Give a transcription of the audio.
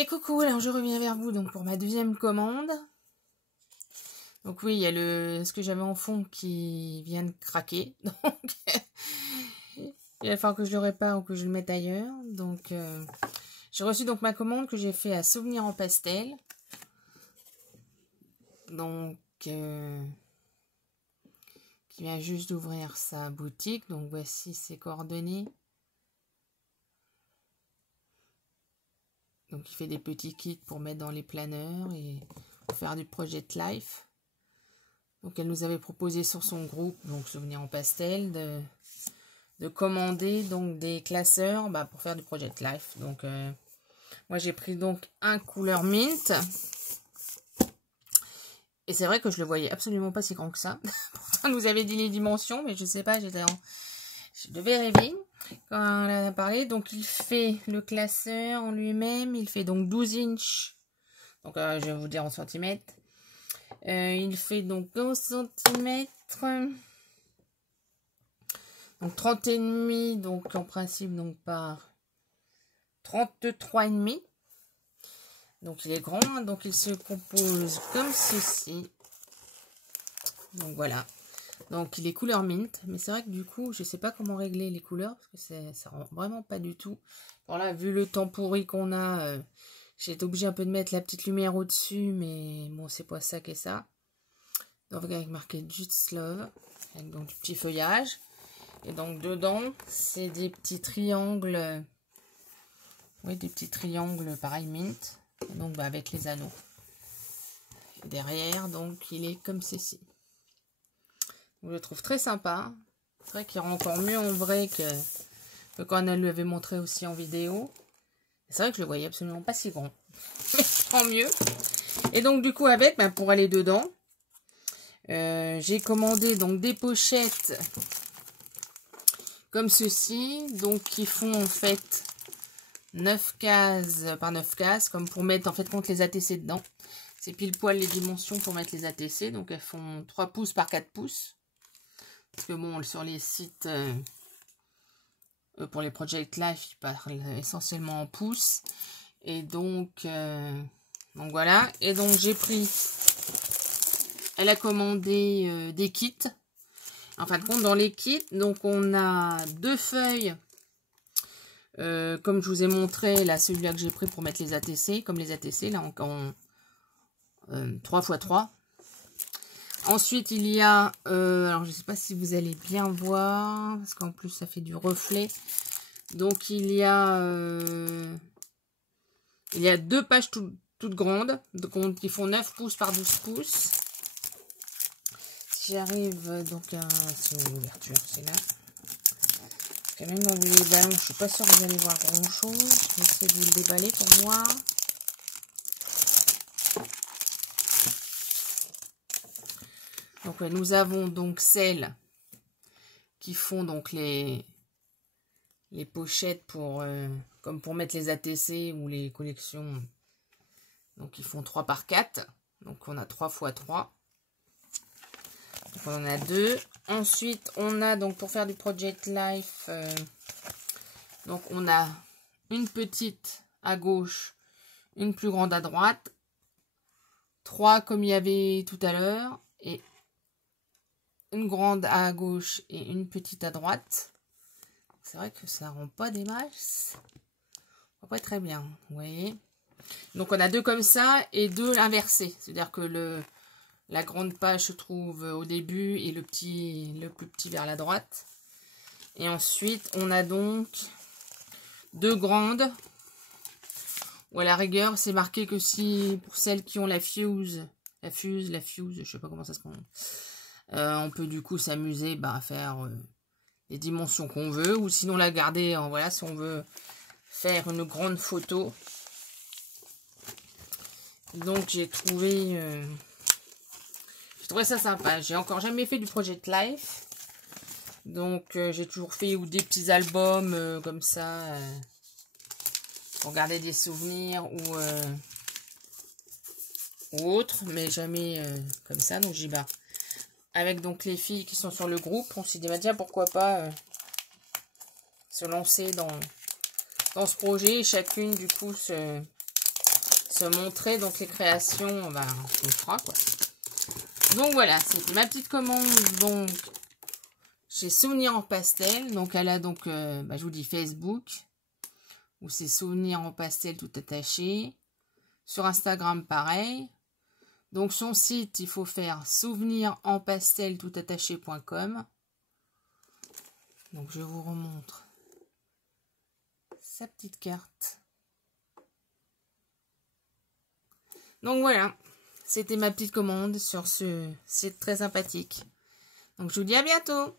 Et coucou, alors je reviens vers vous donc pour ma deuxième commande. Donc oui, il y a ce que j'avais en fond qui vient de craquer. Donc il va falloir que je le répare ou que je le mette ailleurs. Donc j'ai reçu donc ma commande que j'ai fait à Souvenir en Pastel. Donc qui vient juste d'ouvrir sa boutique. Donc voici ses coordonnées. Donc il fait des petits kits pour mettre dans les planeurs et pour faire du Project Life. Donc elle nous avait proposé sur son groupe, donc Souvenir en Pastel, de commander donc des classeurs pour faire du Project Life. Donc moi j'ai pris donc un couleur mint. Et c'est vrai que je le voyais absolument pas si grand que ça. Pourtant elle nous avait dit les dimensions, mais je sais pas, je devais rêver quand on en a parlé. Donc il fait le classeur en lui-même, il fait donc 12 inches. Donc je vais vous dire en centimètres. Il fait donc 11 cm. Donc 30,5, donc en principe donc par 33,5. Donc il est grand, donc il se compose comme ceci. Donc voilà. Donc il est couleur mint, mais c'est vrai que du coup je sais pas comment régler les couleurs parce que ça rend vraiment pas du tout. Voilà, vu le temps pourri qu'on a, j'ai été obligée un peu de mettre la petite lumière au-dessus, mais bon c'est pas ça qu'est ça. Donc avec marqué Just Love, avec donc du petit feuillage. Et donc dedans c'est des petits triangles, oui des petits triangles pareil mint. Et donc avec les anneaux. Et derrière donc il est comme ceci. Je le trouve très sympa. C'est vrai qu'il rend encore mieux en vrai que quand elle lui avait montré aussi en vidéo. C'est vrai que je le voyais absolument pas si grand. Mais tant mieux. Et donc du coup avec, pour aller dedans, j'ai commandé donc des pochettes comme ceci. Donc qui font en fait 9 cases par 9 cases. Comme pour mettre en fait contre les ATC dedans. C'est pile poil les dimensions pour mettre les ATC. Donc elles font 3 pouces par 4 pouces. Parce que bon, sur les sites pour les Project Life, ils parlent essentiellement en pouces. Et donc voilà. Et donc j'ai pris, elle a commandé des kits. En fin de compte, dans les kits, donc on a 2 feuilles. Comme je vous ai montré, là, celui-là que j'ai pris pour mettre les ATC. Comme les ATC, là, en 3×3. Ensuite, il y a, alors je ne sais pas si vous allez bien voir, parce qu'en plus ça fait du reflet. Donc il y a 2 pages toutes grandes, donc qui font 9 pouces par 12 pouces. Si j'arrive donc à l'ouverture, c'est là. Quand même dans les ballons, je suis pas sûre que vous allez voir grand chose. Je vais essayer de vous le déballer pour voir. Donc nous avons donc celles qui font donc les pochettes pour comme pour mettre les ATC ou les collections. Donc ils font 3 par 4. Donc on a 3 x 3. Donc on en a 2. Ensuite on a donc pour faire du Project Life, donc on a une petite à gauche, une plus grande à droite, 3 comme il y avait tout à l'heure, et une grande à gauche et une petite à droite. C'est vrai que ça rend pas des masses. Pas très bien, vous voyez. Donc on a 2 comme ça et 2 inversés. C'est-à-dire que la grande page se trouve au début et le plus petit vers la droite. Et ensuite on a donc 2 grandes. Ou à la rigueur c'est marqué que si pour celles qui ont la fuse, je sais pas comment ça se prononce. On peut du coup s'amuser à faire les dimensions qu'on veut, ou sinon la garder en voilà si on veut faire une grande photo. Donc j'ai trouvé ça sympa. J'ai encore jamais fait du Project Life, donc j'ai toujours fait ou des petits albums comme ça pour garder des souvenirs ou autre, mais jamais comme ça. Donc j'y avec donc les filles qui sont sur le groupe, on s'est dit tiens pourquoi pas se lancer dans ce projet, chacune du coup se montrer donc les créations qu'on fera, quoi. Donc voilà, c'était ma petite commande donc chez Souvenirs en Pastel. Donc elle a donc, je vous dis Facebook, où c'est Souvenirs en Pastel tout attaché. Sur Instagram, pareil. Donc son site, il faut faire souvenirsenpasteltoutattaché.com. Donc je vous remontre sa petite carte. Donc voilà, c'était ma petite commande sur ce site très sympathique. Donc je vous dis à bientôt.